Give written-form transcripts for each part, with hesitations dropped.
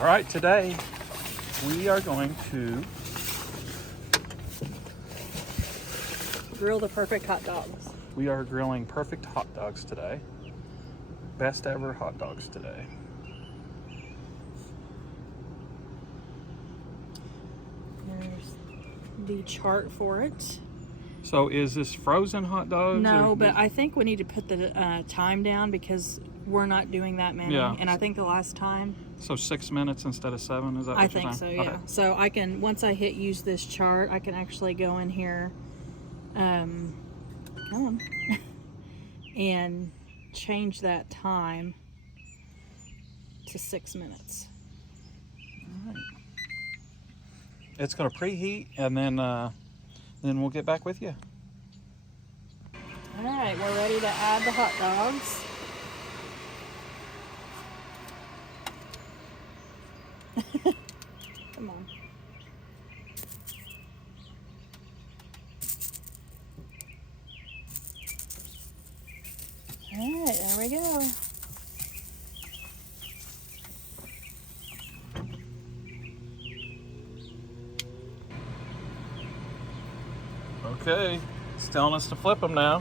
All right, today we are going to grill the perfect hot dogs. We are grilling perfect hot dogs today. Best ever hot dogs today. There's the chart for it. So is this frozen hot dogs? No, but I think we need to put the time down because we're not doing that many. Yeah. And I think the last time. So 6 minutes instead of 7, is that what I you're think so, saying? yeah. Okay. So I can, once I hit use this chart, I can actually go in here, come on, and change that time to 6 minutes. All right. It's going to preheat, and then we'll get back with you. All right, we're ready to add the hot dogs. Come on. All right, there we go. Okay, it's telling us to flip them now.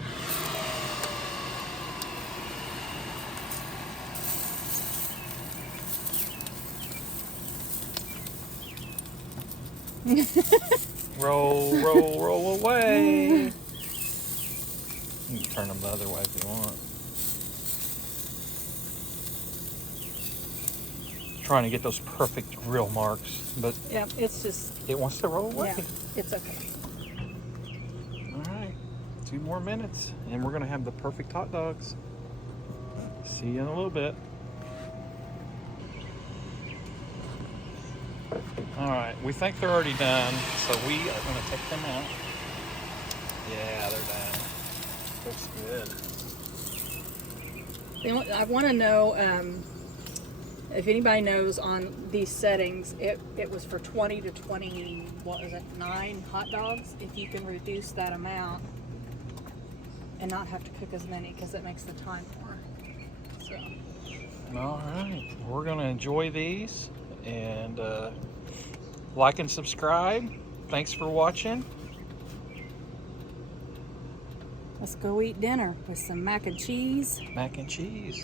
Roll, roll, roll away. You can turn them the other way if you want. Trying to get those perfect grill marks, but Yeah, it's just, it wants to roll away. yeah, it's okay. All right, 2 more minutes, and we're gonna have the perfect hot dogs. See you in a little bit. All right, we think they're already done, so we are gonna take them out. Yeah, they're done. Looks good. I want to know if anybody knows on these settings, it was for 20 to 20, what is it, 9 hot dogs? If you can reduce that amount and not have to cook as many because it makes the time more. So. All right, we're gonna enjoy these and like and subscribe. Thanks for watching. Let's go eat dinner with some mac and cheese. Mac and cheese.